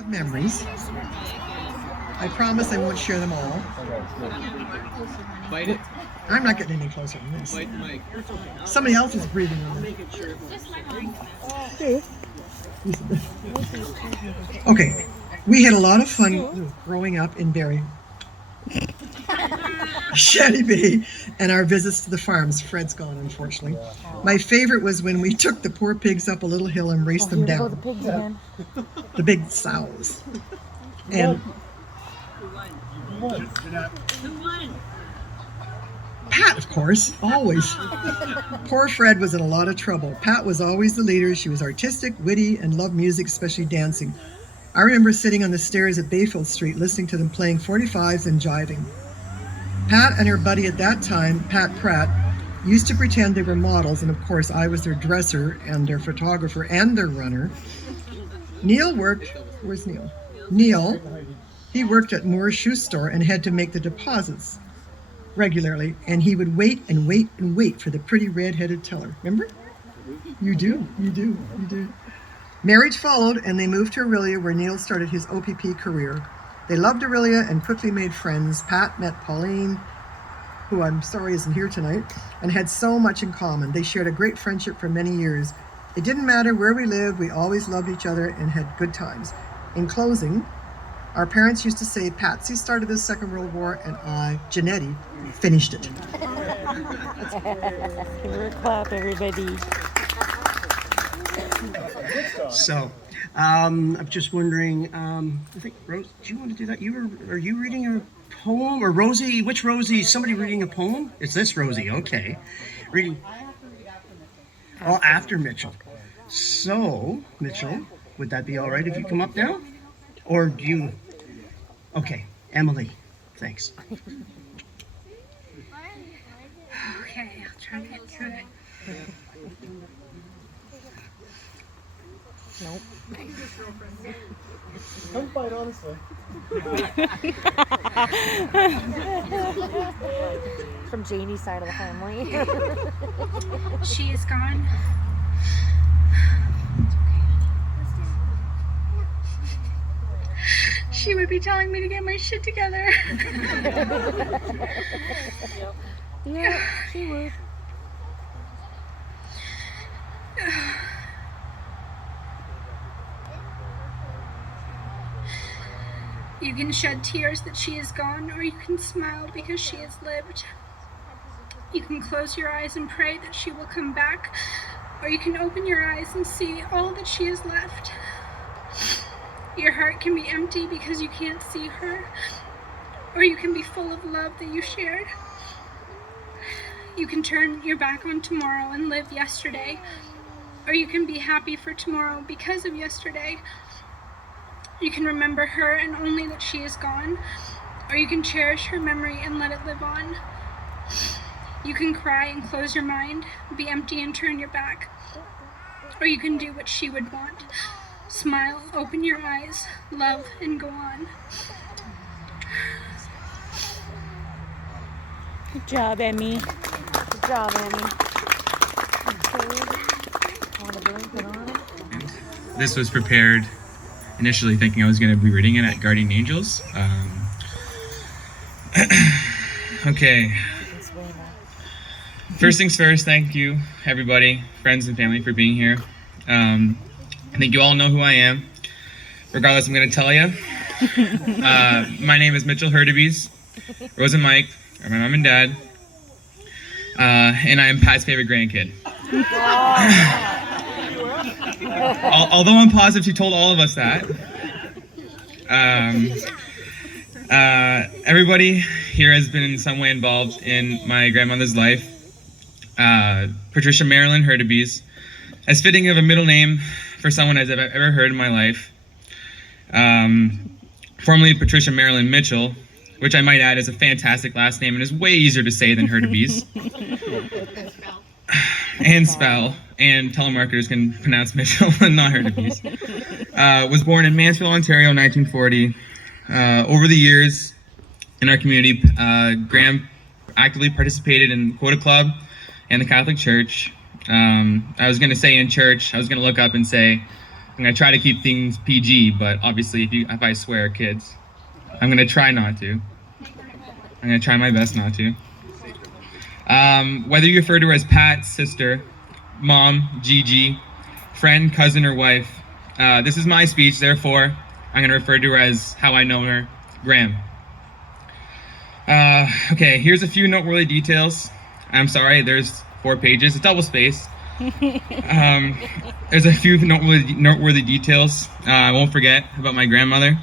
of memories. I promise I won't share them all. Bite it. I'm not getting any closer than this. Bite the mic. Somebody else is breathing on it. Okay, we had a lot of fun growing up in Barrie, Shanty Bay, and our visits to the farms. Fred's gone, unfortunately. My favorite was when we took the poor pigs up a little hill and raced them down. The pigs again. The big sows. And Pat, of course, always. Poor Fred was in a lot of trouble. Pat was always the leader. She was artistic, witty, and loved music, especially dancing. I remember sitting on the stairs at Bayfield Street listening to them playing 45s and jiving. Pat and her buddy at that time, Pat Pratt, used to pretend they were models, and of course I was their dresser and their photographer and their runner. Neil worked, where's Neil? Neil, he worked at Moore's shoe store and had to make the deposits regularly, and he would wait and wait and wait for the pretty red-headed teller. Remember? You do. Marriage followed, and they moved to Aurelia, where Neil started his OPP career. They loved Aurelia and quickly made friends. Pat met Pauline, who I'm sorry isn't here tonight, and had so much in common. They shared a great friendship for many years. It didn't matter where we lived, we always loved each other and had good times. In closing, our parents used to say, Patsy started the Second World War and I, Janetti, finished it. Give her a clap, everybody. So, I'm just wondering, I think, Rose, do you want to do that? Are you reading a poem? Or Rosie, which Rosie? Somebody reading a poem? It's this Rosie, okay. Reading. Oh, after Mitchell. So, Mitchell, would that be all right if you come up now? Or do you? Okay, Emily, thanks. Okay, I'll try to get through it. Nope. Don't fight, honestly. From Janie's side of the family. She is gone. She would be telling me to get my shit together. Yeah, she would. You can shed tears that she is gone, or you can smile because she has lived. You can close your eyes and pray that she will come back, or you can open your eyes and see all that she has left. Your heart can be empty because you can't see her, or you can be full of love that you shared. You can turn your back on tomorrow and live yesterday, or you can be happy for tomorrow because of yesterday. You can remember her and only that she is gone, or you can cherish her memory and let it live on. You can cry and close your mind, be empty and turn your back, or you can do what she would want. Smile, open your eyes, love, and go on. Good job, Emmy. Good job, Emmy. This was prepared initially thinking I was going to be reading it at Guardian Angels. Okay. First things first, thank you, everybody, friends and family, for being here. I think you all know who I am. Regardless, I'm going to tell you. My name is Mitchell Hurtubise. Rose and Mike are my mom and dad. And I am Pat's favorite grandkid. Although I'm positive she told all of us that. Everybody here has been in some way involved in my grandmother's life. Patricia Marilyn Hurtubise, as fitting of a middle name for someone as I've ever heard in my life. Formerly Patricia Marilyn Mitchell, which I might add is a fantastic last name and is way easier to say than Hurtubise. And spell, and telemarketers can pronounce Mitchell and not Hurtubise. Was born in Mansfield, Ontario, 1940. Over the years in our community, Graham actively participated in the Quota Club and the Catholic Church. I was going to say in church, I was going to look up and say I'm gonna try to keep things PG, but obviously if I swear, kids, I'm gonna try not to. I'm gonna try my best not to. Whether you refer to her as Pat, sister, mom, Gigi, friend, cousin, or wife, this is my speech, therefore, I'm gonna refer to her as how I know her, Graham. Okay, here's a few noteworthy details. I'm sorry, there's 4 pages, it's double spaced. There's a few noteworthy details I won't forget about my grandmother.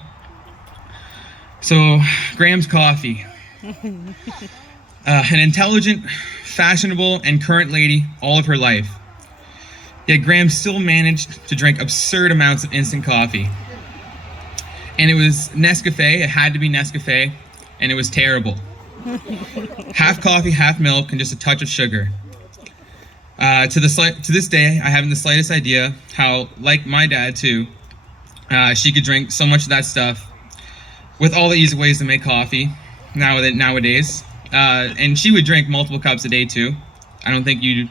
So, Graham's coffee. An intelligent, fashionable, and current lady all of her life. Yet Graham still managed to drink absurd amounts of instant coffee. And it was Nescafe, it had to be Nescafe, and it was terrible. Half coffee, half milk, and just a touch of sugar. To this day, I haven't the slightest idea how, like my dad too, she could drink so much of that stuff with all the easy ways to make coffee nowadays. And she would drink multiple cups a day too. I don't think you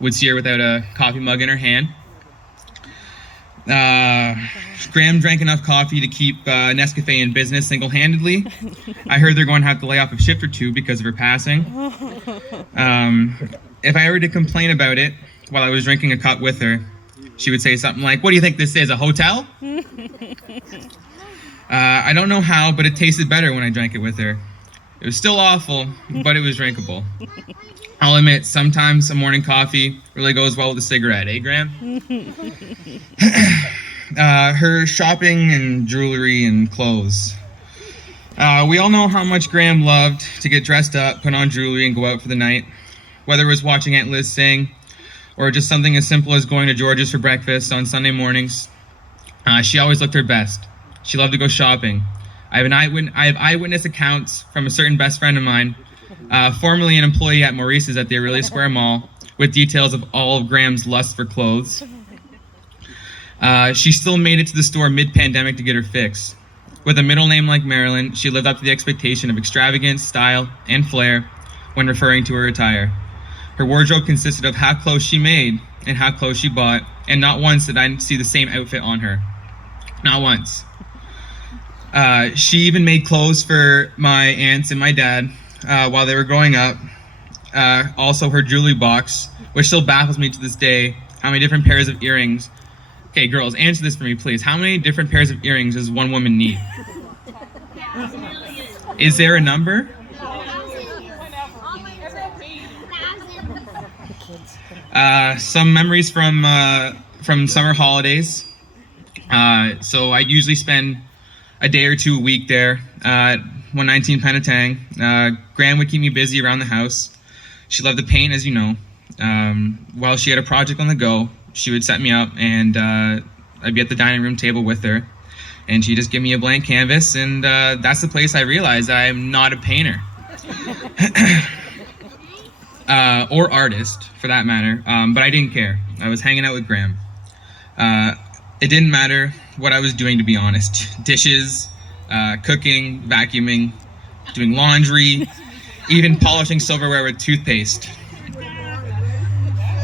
would see her without a coffee mug in her hand. Graham drank enough coffee to keep Nescafe in business single-handedly. I heard they're going to have to lay off a shift or 2 because of her passing. If I were to complain about it while I was drinking a cup with her, she would say something like, "What do you think this is, a hotel?" I don't know how, but it tasted better when I drank it with her. It was still awful, but it was drinkable. I'll admit, sometimes a morning coffee really goes well with a cigarette, eh, Graham? Her shopping and jewelry and clothes. We all know how much Graham loved to get dressed up, put on jewelry, and go out for the night. Whether it was watching Aunt Liz sing, or just something as simple as going to George's for breakfast on Sunday mornings, she always looked her best. She loved to go shopping. I have eyewitness accounts from a certain best friend of mine, formerly an employee at Maurice's at the Aurelia Square Mall, with details of all of Graham's lust for clothes. She still made it to the store mid-pandemic to get her fix. With a middle name like Marilyn, she lived up to the expectation of extravagance, style, and flair when referring to her attire. Her wardrobe consisted of half clothes she made and half clothes she bought, and not once did I see the same outfit on her. Not once. She even made clothes for my aunts and my dad while they were growing up. Also, her jewelry box, which still baffles me to this day, how many different pairs of earrings. Okay, girls, answer this for me, please. How many different pairs of earrings does one woman need? Is there a number? Some memories from summer holidays. So I usually spend a day or 2 a week there at 119 Penetang. Gran would keep me busy around the house. She loved to paint, as you know. While she had a project on the go, she would set me up, and I'd be at the dining room table with her, and she'd just give me a blank canvas, and that's the place I realized I'm not a painter. Or artist, for that matter, but I didn't care. I was hanging out with Graham. It didn't matter what I was doing, to be honest. Dishes, cooking, vacuuming, doing laundry, even polishing silverware with toothpaste.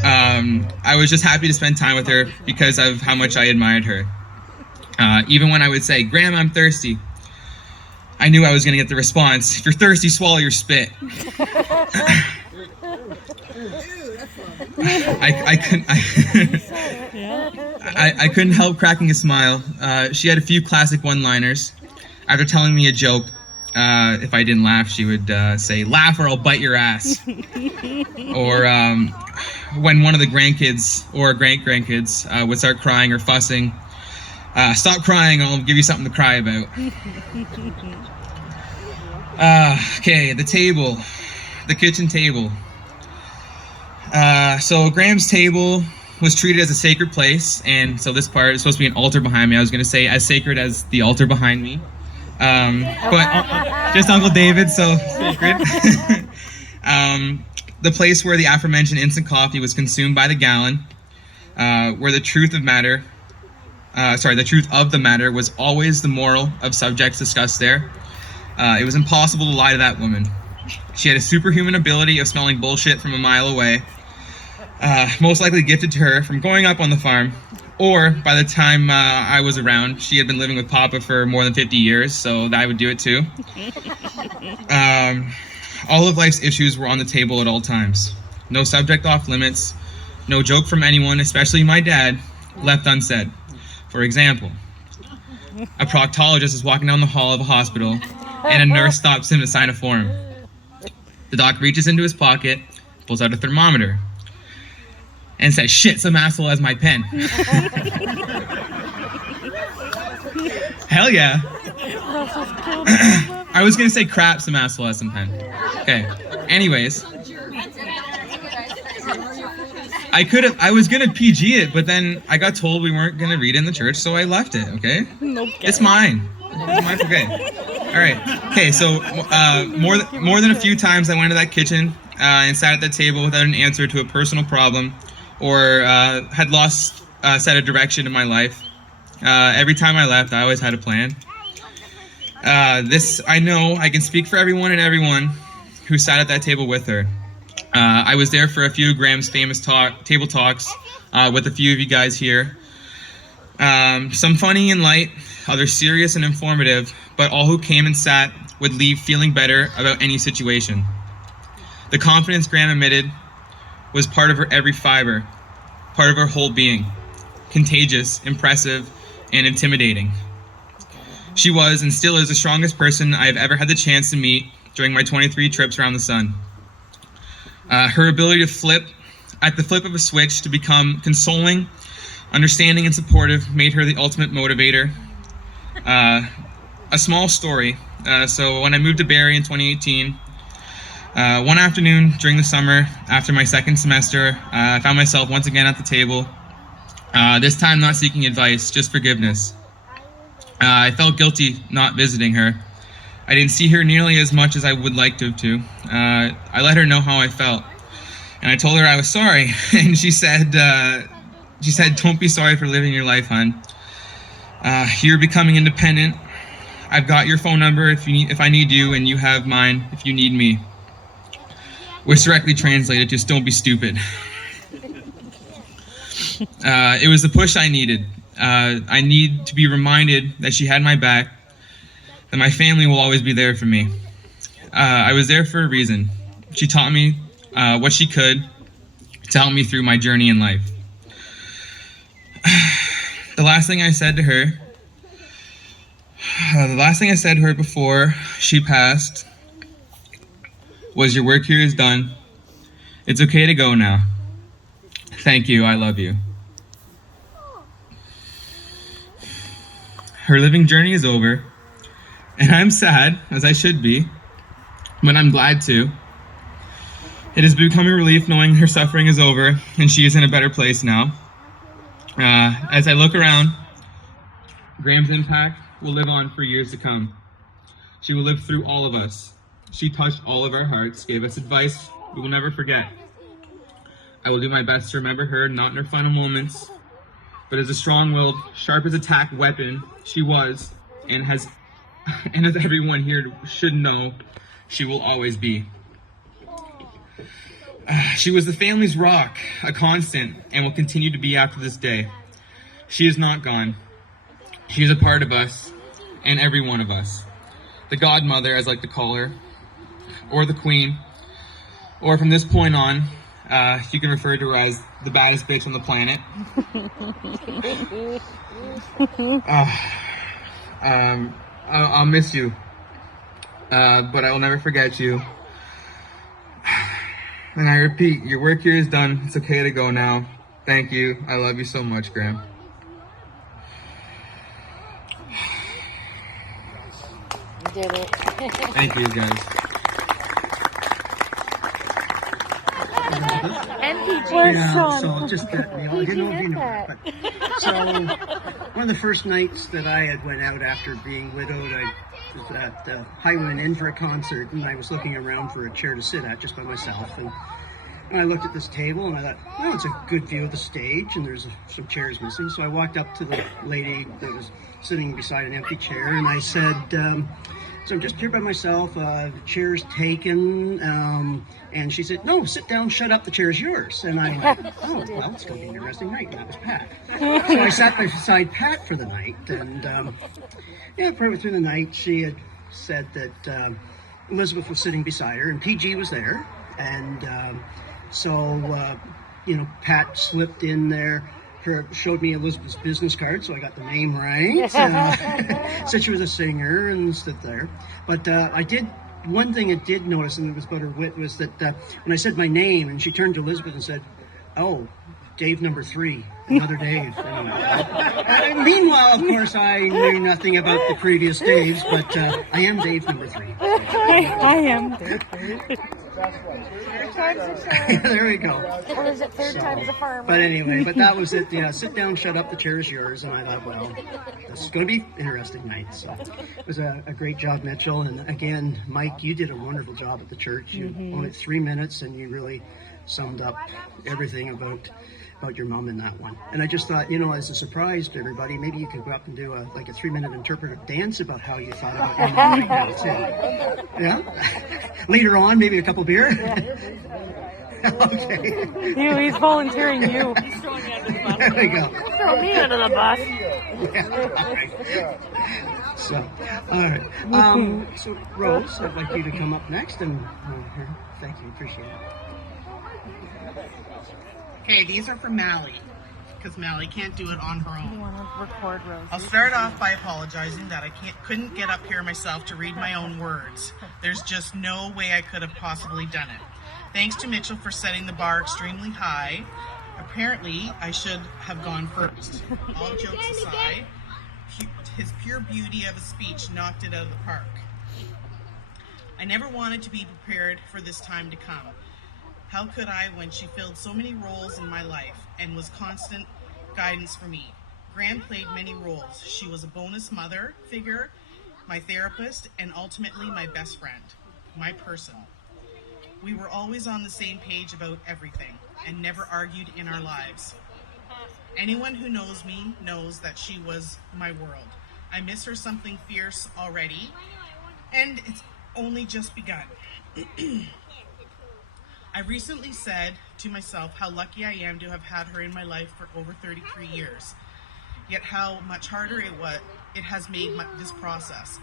I was just happy to spend time with her because of how much I admired her. Even when I would say, "Graham, I'm thirsty," I knew I was going to get the response, "If you're thirsty, swallow your spit." I couldn't help cracking a smile. She had a few classic one-liners. After telling me a joke, if I didn't laugh, she would say, "Laugh or I'll bite your ass." Or when one of the grandkids or great-grandkids would start crying or fussing, "Stop crying, I'll give you something to cry about." Okay, the table. The kitchen table. So Graham's table was treated as a sacred place, and so this part is supposed to be an altar behind me. I was going to say as sacred as the altar behind me, but just Uncle David, so sacred. The place where the aforementioned instant coffee was consumed by the gallon, where the truth of the matter was always the moral of subjects discussed there. It was impossible to lie to that woman. She had a superhuman ability of smelling bullshit from a mile away, most likely gifted to her from growing up on the farm, Or by the time I was around, she had been living with Papa for more than 50 years, so that would do it too. All of life's issues were on the table at all times. No subject off limits, no joke from anyone, especially my dad, left unsaid. For example, a proctologist is walking down the hall of a hospital and a nurse stops him to sign a form. The doc reaches into his pocket, pulls out a thermometer, and says, "Shit, some asshole has my pen." Hell yeah. I was gonna say crap, some asshole has some pen. Okay. Anyways. I was gonna PG it, but then I got told we weren't gonna read it in the church, so I left it, okay? It's mine. It's mine, okay. Alright. Okay, so more than a few times I went to that kitchen and sat at that table without an answer to a personal problem, or had lost set of direction in my life. Every time I left, I always had a plan. I know I can speak for everyone and everyone who sat at that table with her. I was there for a few of Graham's famous table talks with a few of you guys here. Some funny and light, others serious and informative, but all who came and sat would leave feeling better about any situation. The confidence Graham emitted was part of her every fiber, part of her whole being, contagious, impressive, and intimidating. She was and still is the strongest person I have ever had the chance to meet during my 23 trips around the sun. Her ability to flip at the flip of a switch to become consoling, understanding, and supportive made her the ultimate motivator. A small story. So when I moved to Barrie in 2018, one afternoon during the summer, after my second semester, I found myself once again at the table, this time not seeking advice, just forgiveness. I felt guilty not visiting her. I didn't see her nearly as much as I would like to. I let her know how I felt, and I told her I was sorry. And she said, "Don't be sorry for living your life, hon. You're becoming independent. I've got your phone number if I need you, and you have mine if you need me." Which directly translated to "Don't be stupid." It was the push I needed. I need to be reminded that she had my back, that my family will always be there for me. I was there for a reason. She taught me what she could to help me through my journey in life. The last thing I said to her before she passed was, "Your work here is done. It's okay to go now. Thank you, I love you." Her living journey is over, and I'm sad, as I should be, but I'm glad too. It has become a relief knowing her suffering is over, and she is in a better place now. As I look around, Graham's impact will live on for years to come. She will live through all of us. She touched all of our hearts, gave us advice we will never forget. I will do my best to remember her, not in her final moments, but as a strong-willed, sharp as a tack weapon she was, and as everyone here should know, she will always be. She was the family's rock, a constant, and will continue to be after this day. She is not gone. She is a part of us, and every one of us. The godmother, as I like to call her, or the queen, or from this point on, you can refer to her as the baddest bitch on the planet. I'll miss you, but I will never forget you. And I repeat, your work here is done. It's okay to go now. Thank you. I love you so much, Graham. You did it. Thank you, guys. MPG. Yeah, so just that, you know, I PG didn't know is if you that. knew, so one of the first nights that I had went out after being widowed, I was at Highland Inn for a concert, and I was looking around for a chair to sit at just by myself, and I looked at this table and I thought, oh, it's a good view of the stage, and there's some chairs missing. So I walked up to the lady that was sitting beside an empty chair, and I said, so I'm just here by myself. The chair's taken. And she said, no, sit down, shut up, the chair's yours. And I went, oh, well, it's going to be an interesting night. And that was Pat. So I sat beside Pat for the night. And partway through the night, she had said that Elizabeth was sitting beside her and PG was there. And Pat slipped in there. Showed me Elizabeth's business card, so I got the name right. Said she was a singer and stood there. But one thing I did notice, and it was about her wit, was that when I said my name, and she turned to Elizabeth and said, oh, Dave number 3, another Dave. Meanwhile, of course, I knew nothing about the previous Daves, but I am Dave number 3. I am. Third time's a charm. There we go. Or is it third time's a farmer? But anyway, that was it. Yeah, sit down, shut up, the chair is yours. And I thought, well, this is going to be an interesting night. So it was a great job, Mitchell. And again, Mike, you did a wonderful job at the church. You only 3 minutes, and you really summed up everything about your mom in that one. And I just thought, as a surprise to everybody, maybe you could go up and do a 3-minute interpretive dance about how you thought about your mom right now, too. Yeah? Later on, maybe a couple beer? Okay. He's volunteering you. There we go. Throw me under the bus. Yeah, all right. So, all right. So, Rose, I'd like you to come up next, and thank you, appreciate it. Okay, these are for Mally, because Mally can't do it on her You own. want to record Rosie? I'll start off by apologizing that I couldn't get up here myself to read my own words. There's just no way I could have possibly done it. Thanks to Mitchell for setting the bar extremely high. Apparently, I should have gone first. All jokes aside, his pure beauty of a speech knocked it out of the park. I never wanted to be prepared for this time to come. How could I when she filled so many roles in my life and was constant guidance for me? Graham played many roles. She was a bonus mother figure, my therapist, and ultimately my best friend, my person. We were always on the same page about everything and never argued in our lives. Anyone who knows me knows that she was my world. I miss her something fierce already, and it's only just begun. I recently said to myself how lucky I am to have had her in my life for over 33 years, yet how much harder it has made this process.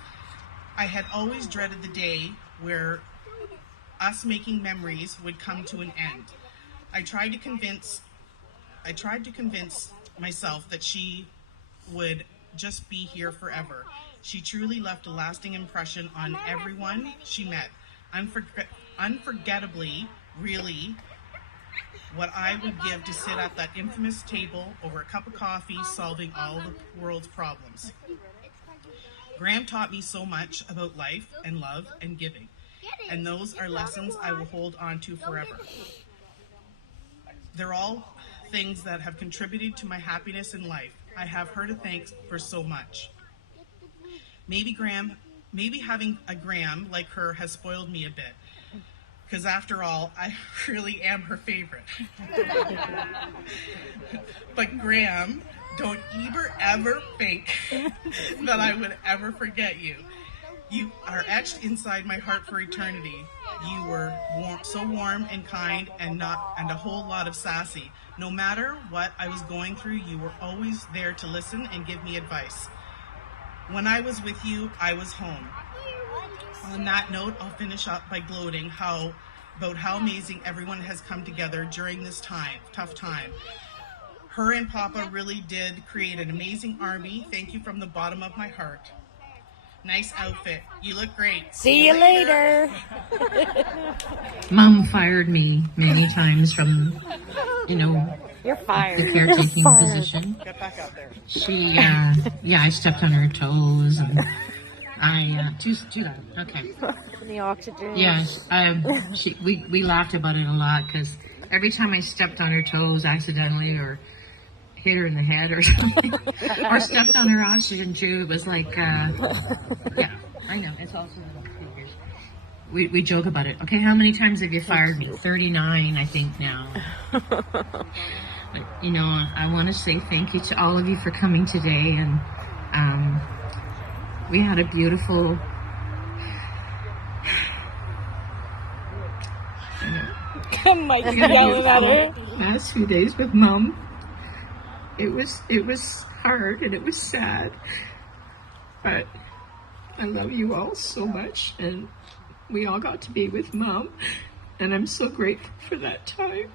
I had always dreaded the day where us making memories would come to an end. I tried to convince myself that she would just be here forever. She truly left a lasting impression on everyone she met. Unforgettably, really, what I would give to sit at that infamous table over a cup of coffee solving all the world's problems. Graham taught me so much about life and love and giving, and those are lessons I will hold on to forever. They're all things that have contributed to my happiness in life. I have her to thank for so much. Maybe having a Graham like her has spoiled me a bit. Because after all, I really am her favorite. But Graham, don't ever think that I would ever forget you. You are etched inside my heart for eternity. You were so warm and kind and a whole lot of sassy. No matter what I was going through, you were always there to listen and give me advice. When I was with you, I was home. On that note, I'll finish up by gloating about how amazing everyone has come together during this tough time. Her and Papa really did create an amazing army. Thank you from the bottom of my heart. Nice outfit. You look great. See you later. Mom fired me many times from, You're fired. the caretaking position. Get back out there. She, I stepped on her toes, and I, too loud. Okay. The oxygen. Yes, we laughed about it a lot, because every time I stepped on her toes accidentally, or hit her in the head or something, or stepped on her oxygen tube, it was like, yeah, I know, it's also little figures. We joke about it. Okay, how many times have you fired me? 39, I think now. But, I want to say thank you to all of you for coming today, and we had a beautiful Mike's yelling at her. Last few days with Mom, it was hard and it was sad, but I love you all so much, and we all got to be with Mom, and I'm so grateful for that time.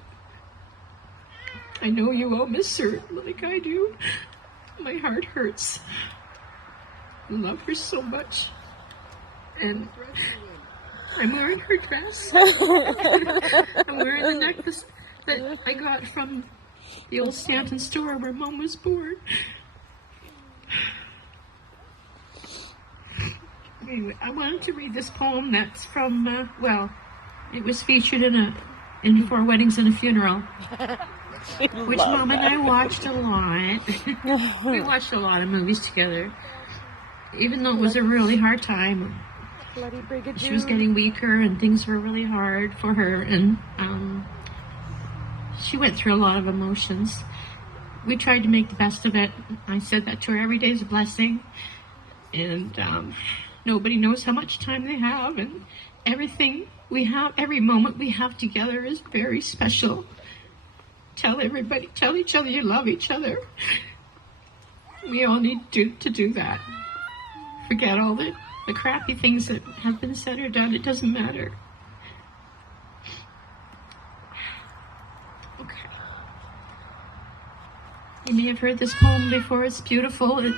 I know you all miss her like I do. My heart hurts. I love her so much, and I'm wearing her dress. I'm wearing the necklace that I got from the old Stanton store where Mom was born. Anyway, I wanted to read this poem that's from, it was featured in 4 Weddings and a Funeral, which Mom and I watched a lot. We watched a lot of movies together, even though it was a really hard time. She was getting weaker and things were really hard for her, and she went through a lot of emotions. We tried to make the best of it. I said that to her, every day is a blessing, and nobody knows how much time they have, and everything we have, every moment we have together is very special. Tell each other you love each other. We all need to do that. Forget all the crappy things that have been said or done. It doesn't matter. Okay. You may have heard this poem before. It's beautiful. It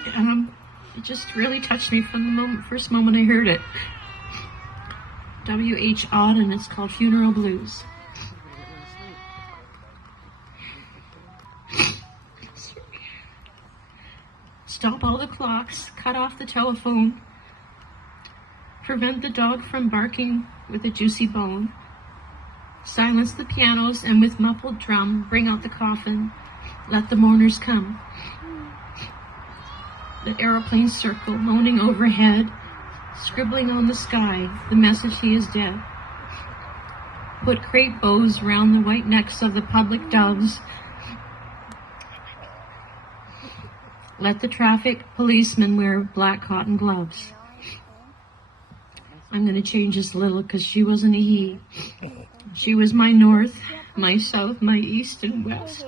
just really touched me from the first moment I heard it. W.H. Auden, it's called Funeral Blues. Stop all the clocks, cut off the telephone, prevent the dog from barking with a juicy bone, silence the pianos, and with muffled drum, bring out the coffin, let the mourners come. The aeroplanes circle, moaning overhead, scribbling on the sky, the message he is dead. Put crepe bows round the white necks of the public doves. Let the traffic policemen wear black cotton gloves. I'm going to change this a little because she wasn't a he. She was my north, my south, my east and west.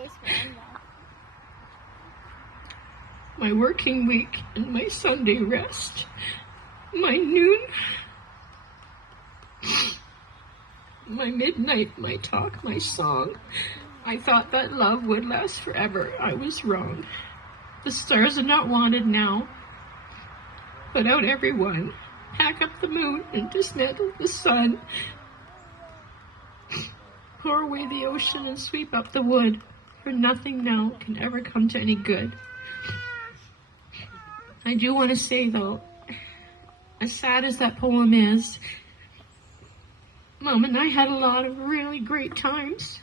My working week and my Sunday rest. My noon, my midnight, my talk, my song. I thought that love would last forever. I was wrong. The stars are not wanted now. Put out everyone. Pack up the moon and dismantle the sun. Pour away the ocean and sweep up the wood, for nothing now can ever come to any good. I do want to say, though, as sad as that poem is, Mom and I had a lot of really great times.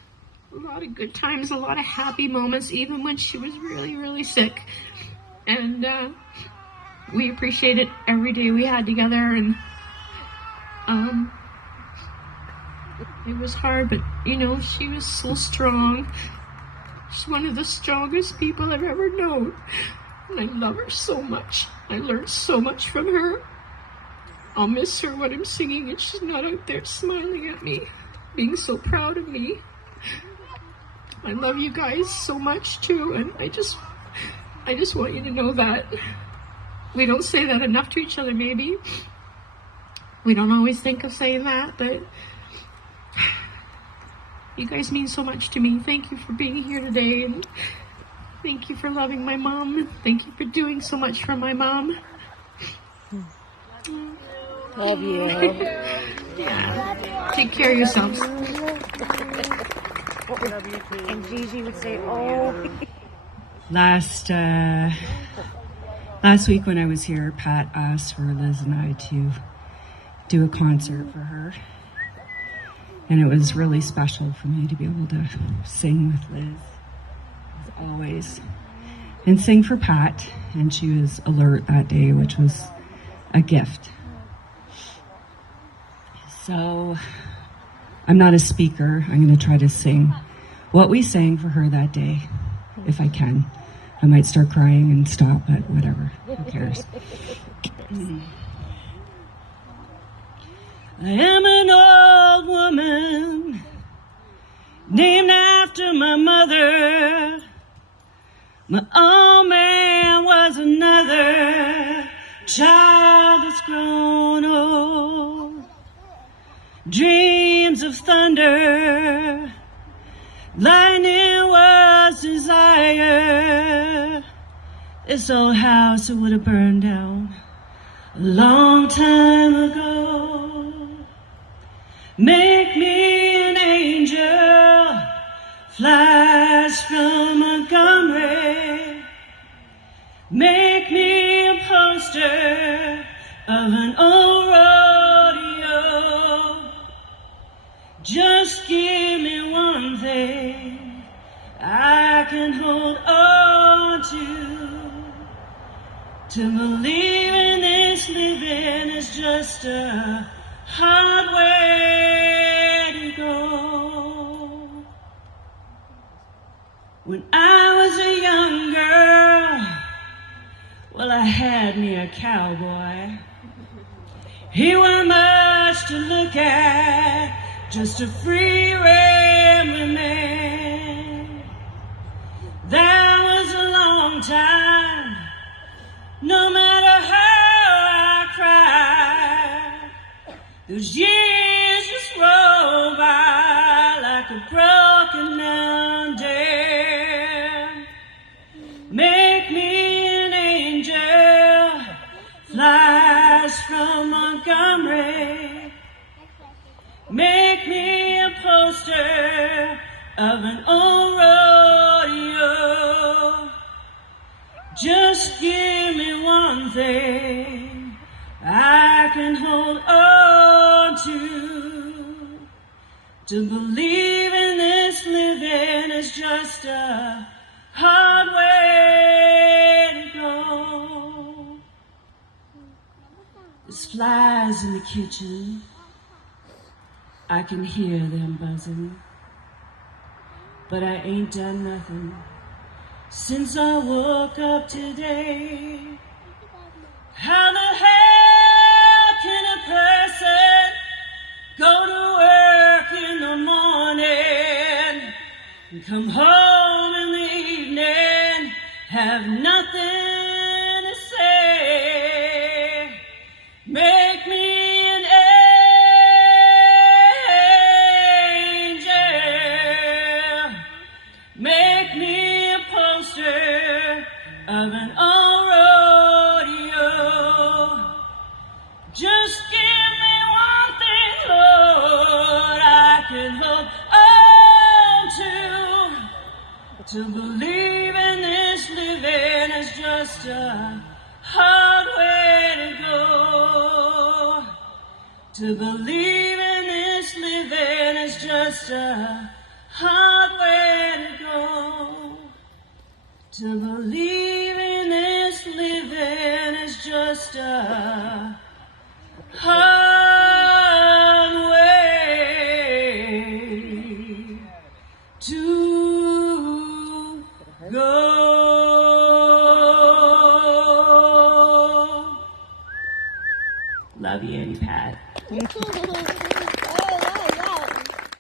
A lot of good times, a lot of happy moments, even when she was really, really sick. And we appreciated every day we had together, and it was hard, but, you know, she was so strong. She's one of the strongest people I've ever known, and I love her so much. I learned so much from her. I'll miss her when I'm singing and she's not out there smiling at me, being so proud of me. I love you guys so much too, and I just want you to know that. We don't say that enough to each other, maybe. We don't always think of saying that, but you guys mean so much to me. Thank you for being here today, and thank you for loving my mom, and thank you for doing so much for my mom. Love you. Yeah. Take care of yourselves. And Gigi would say, oh. Last week when I was here, Pat asked for Liz and I to do a concert for her. And it was really special for me to be able to sing with Liz, as always, and sing for Pat. And she was alert that day, which was a gift. So I'm not a speaker. I'm going to try to sing what we sang for her that day, if I can. I might start crying and stop, but whatever. Who cares? I am an old woman named after my mother. My old man was another child that's grown old. Dreams of thunder, lightning was desire. This old house, it would have burned down a long time ago. Make me an angel, flies from Montgomery. Make me a poster of an old rodeo. Just give me one thing I can hold on to believe in this living is just a hard way to go. When I was a young girl, well, I had me a cowboy. He wasn't much to look at, just a free rambling man. That was a long time, no matter how I cried. Those years just roll by like a broken down dam. Make me an angel, flies from Montgomery. Make me a poster of an old rodeo. Just give me one thing I can hold on to believe in this living is just a hard way to go. There's flies in the kitchen, I can hear them buzzing, but I ain't done nothing since I woke up today. How the hell can a person go to work in the morning and come home in the evening, have nothing to say? Make me an angel, make me a poster of an old rodeo. Just give me one thing, Lord, I can hold on to believe in this living is just a hard way to go. To believe in this living is just a hard way to go. To believe in this living is just a hard way to go. Love you, Pat.